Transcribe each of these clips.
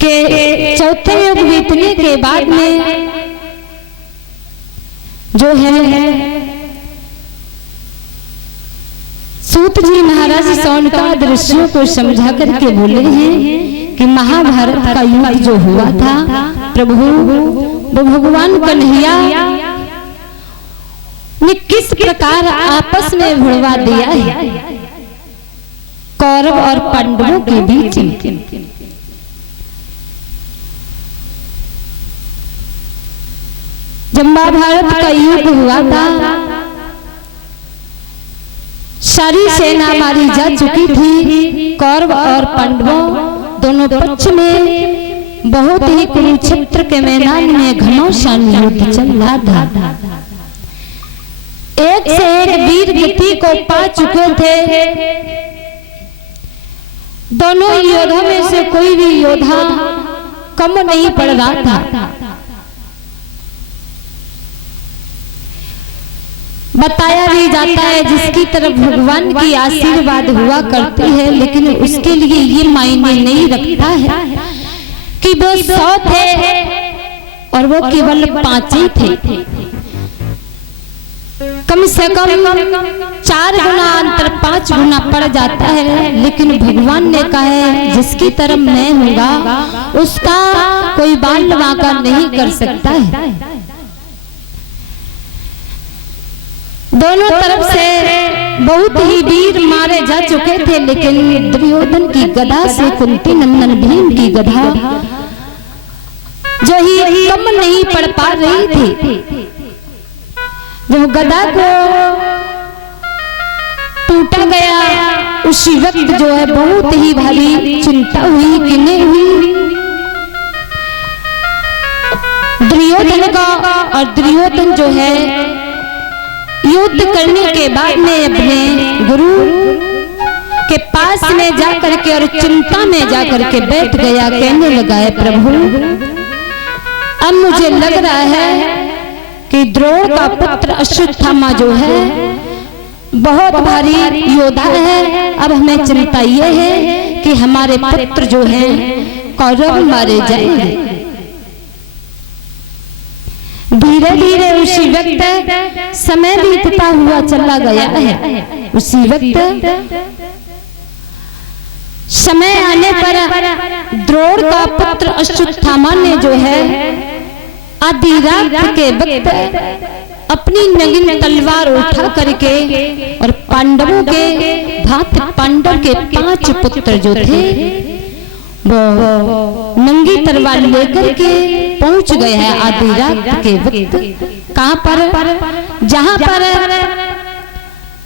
कि चौथे युग बीतने के बाद में जो है सूत जी महाराज सौनका दृश्यों को समझा करके बोले हैं कि महाभारत का युद्ध जो हुआ था प्रभु वो भगवान कन्हैया ने किस प्रकार आपस में भिड़वा दिया है कौरव और पांडवों के बीच। जब महाभारत का युद्ध हुआ था सारी सेना मारी जा चुकी थी। कौरव और पांडवों दोनों पक्ष में बहुत ही कुरुक्षेत्र के मैदान में घमासान युद्ध चल रहा था। एक से एक वीर गति को पा चुके थे। दोनों योद्धा में से कोई भी योद्धा कम नहीं पड़ रहा था। बताया भी जाता है जिसकी तरफ भगवान की आशीर्वाद हुआ करती है लेकिन उसके लिए ये मायने नहीं रखता है कि वो 100 थे और वो केवल 5 ही थे। कम से कम 4 गुना अंतर 5 गुना पड़ जाता है। लेकिन भगवान ने कहा है जिसकी तरफ मैं हूँगा उसका कोई बाल वांका नहीं कर सकता है। दोनों तरफ से बहुत ही वीर मारे जा चुके थे लेकिन दुर्योधन की गदा से कुंती नंदन भीम की गदा जो ही कम नहीं पड़ पा रही थी। जब गदा को टूटा गया उसी वक्त जो है बहुत ही भारी चिंता हुई किने हुई दुर्योधन का। और दुर्योधन जो है युद्ध करने के बाद में अपने गुरु के पास में जाकर के और चिंता में जाकर के बैठ गया। कहने लगा है प्रभु अब मुझे लग रहा है कि द्रोण का पुत्र अश्वत्थामा जो है बहुत भारी योद्धा है। अब हमें चिंता ये है कि हमारे पुत्र जो हैं कौरव मारे जाएंगे। धीरे धीरे उसी वक्त समय बीतता हुआ चला गया है। उसी वक्त समय आने पर द्रोण का पुत्र अश्वत्थामा ने जो है आधी रात के वक्त अपनी नगिन तलवार उठा करके और पांडवों के भांति पांडव के 5 पुत्र जो थे वो नंगी तलवार लेकर के पहुंच गए हैं आधी रात के वक्त। कहां पर? जहां पर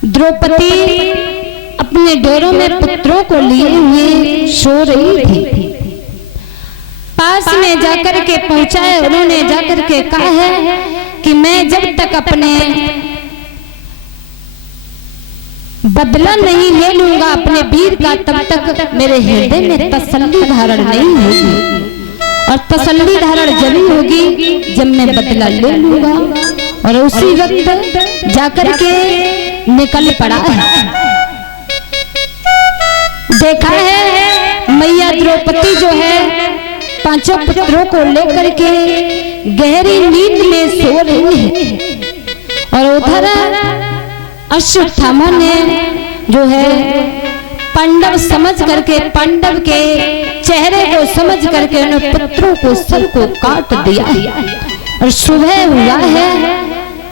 द्रौपदी अपने डेरों में पुत्रों को लिए हुए सो रही थी। पास में जाकर के पहुंचा है। उन्होंने जाकर के कहा है कि मैं जब तक अपने बदला नहीं ले लूंगा अपने वीर का तब तक मेरे हृदय में तसल्ली धारण नहीं होगी। और तसल्ली धारण जब होगी जब मैं बदला ले लूंगा। और उसी वक्त जाकर के निकल पड़ा है। देखा है मैया द्रौपदी जो है 5 पुत्रों को लेकर के गहरी नींद में सो रही है। और उधर अश्वत्थामा ने जो है पांडव समझ करके पांडव के चेहरे को समझ करके उन पुत्रों को सर को काट दिया। और सुबह हुआ है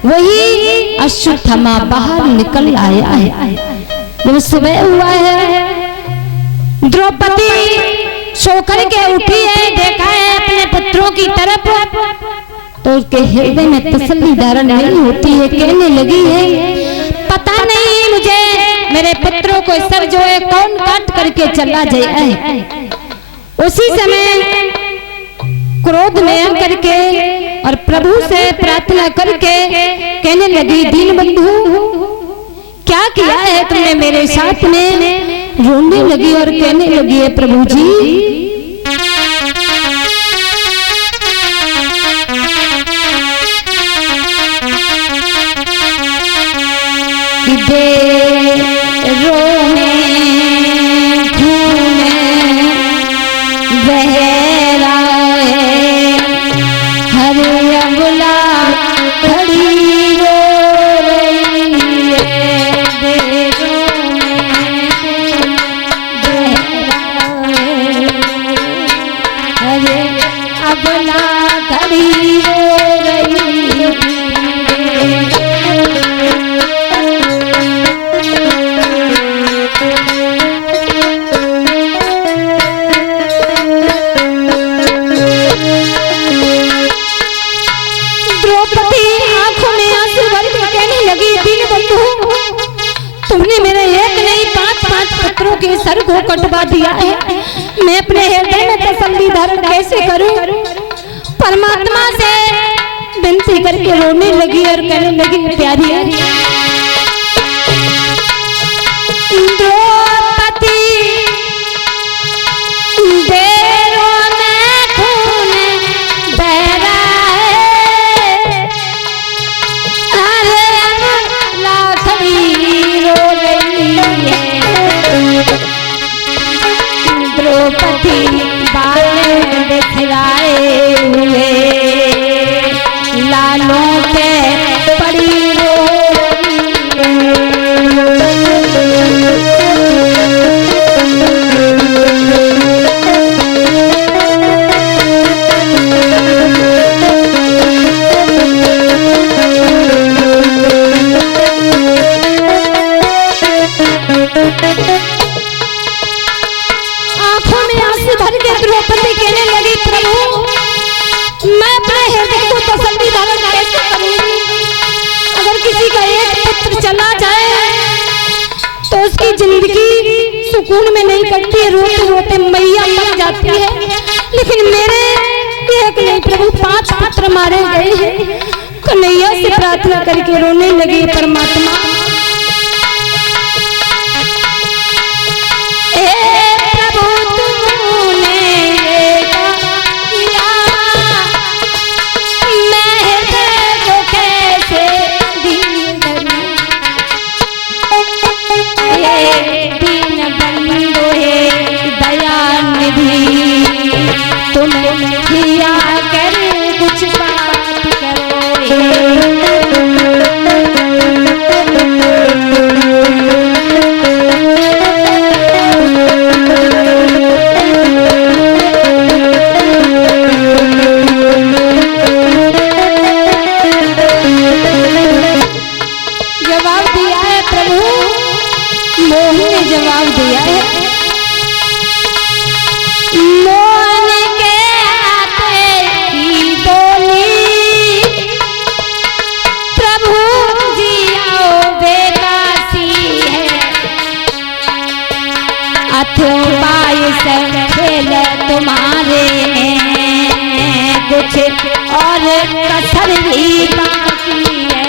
वही अश्वत्थामा बाहर निकल आया है। जब सुबह हुआ है द्रौपदी सोकर के उठी है। देखा है अपने पुत्रों की तरफ तो उसके हृदय में तसल्ली धारण नहीं होती है। कहने लगी है पता नहीं मुझे मेरे पुत्रों को सर जो है कौन काट करके चला जाए। उसी समय क्रोध में आकर के और प्रभु से प्रार्थना करके कहने लगी दीनबंधु क्या किया है तुमने मेरे साथ में। रोने लगी और कहने लगी है प्रभु जी रोने घूमे बहर भला घड़ी रो रही द्रौपदी आंखों में आंसू भर के कहने लगी, दीन बंधु, तुमने मेरे एक नहीं 5 पुत्रों के सर को कटवा दिया है। मैं अपने हृदय में तसल्ली धारण कैसे करूं? परमात्मा से विनती करके रोने लगी और कहने लगी, प्यारी द्रौपदी देरों में खून बह रहा है, अरे लाखड़ी रो रही है। द्रौपदी बाल बिखराए हुए लालों पे पड़ी रो आंखों में आंसू भर के द्रौपदी कहने लगी, प्रभु मैं अपने हृदय को तसल्ली धारण कैसे करूंगी? अगर किसी का एक पुत्र चला जाए तो उसकी जिंदगी सुकून में नहीं कटती, रोते रोते मैया मर जाती है। लेकिन मेरे एक नहीं प्रभु 5 पुत्र मारे गए हैं। कन्हैया से प्रार्थना करके रोने लगी, परमात्मा जवाब दिया है। मोहन के आते की बोली, प्रभु जी आओ बेकासी है। अथवा से खेल तुम्हारे कुछ और कसर भी बाकी है।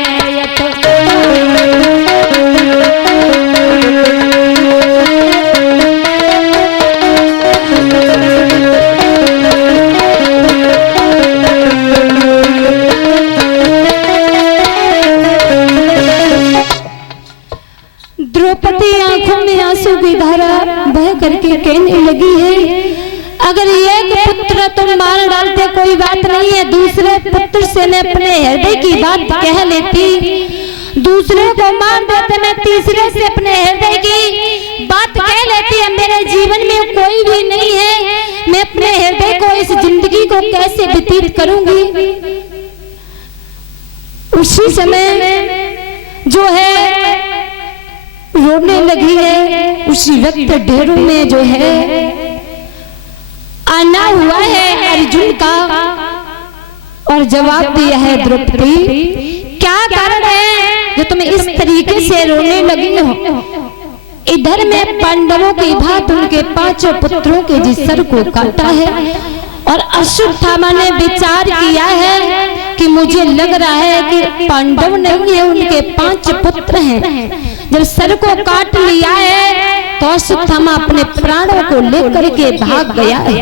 द्रौपदी आंखों में आंसू की धारा बह करके कहने लगी है, अगर एक पुत्र तुम मार डालते कोई बात नहीं है, दूसरे पुत्र से मैं अपने हृदय की बात कह लेती। दूसरे को मार देते, मैं तीसरे से अपने हृदय की बात कह लेती। है मेरे जीवन में कोई भी नहीं है, मैं अपने हृदय को इस जिंदगी को कैसे व्यतीत करूंगी। उसी समय जो है रोने लगी है, उसी वक्त ढेरों में जो है आना हुआ है अर्जुन का और जवाब दिया है, द्रौपदी क्या कारण है जो तुम इस तरीके से रोने लगी हो। इधर में पांडवों की भात उनके 5 पुत्रों के जिस सर को काटा है और अश्वत्थामा ने विचार किया है कि मुझे लग रहा है कि पांडव नहीं है, उनके 5 पुत्र हैं। जब सर को काट लिया है तो अश्वत्थामा अपने प्राणों को लेकर के भाग गया है।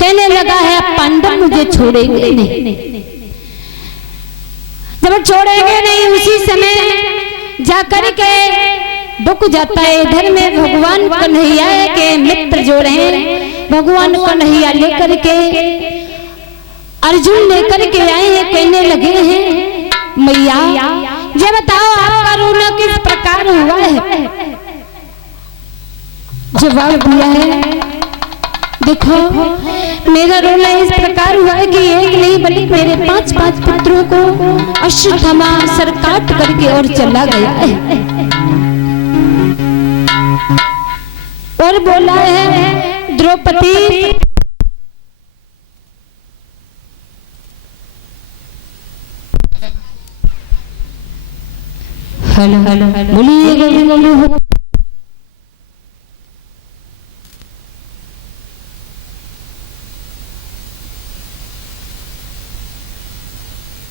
कहने लगा है पांडव मुझे छोड़ेंगे नहीं। जब छोड़ेंगे नहीं उसी समय जाकर के दुख जाता है। इधर में भगवान कन्हैया के मित्र जो रहे, भगवान कन्हैया लेकर के अर्जुन लेकर के आए हैं। कहने लगे हैं मैया ये बताओ आपका रोना किस प्रकार हुआ है। जवाब दिया है देखो मेरा रोना इस प्रकार हुआ है कि एक नहीं बल्कि मेरे 5 पुत्रों को अश्वत्थामा सर काट करके और चला गया है और बोला है द्रौपदी हेलो बोलिए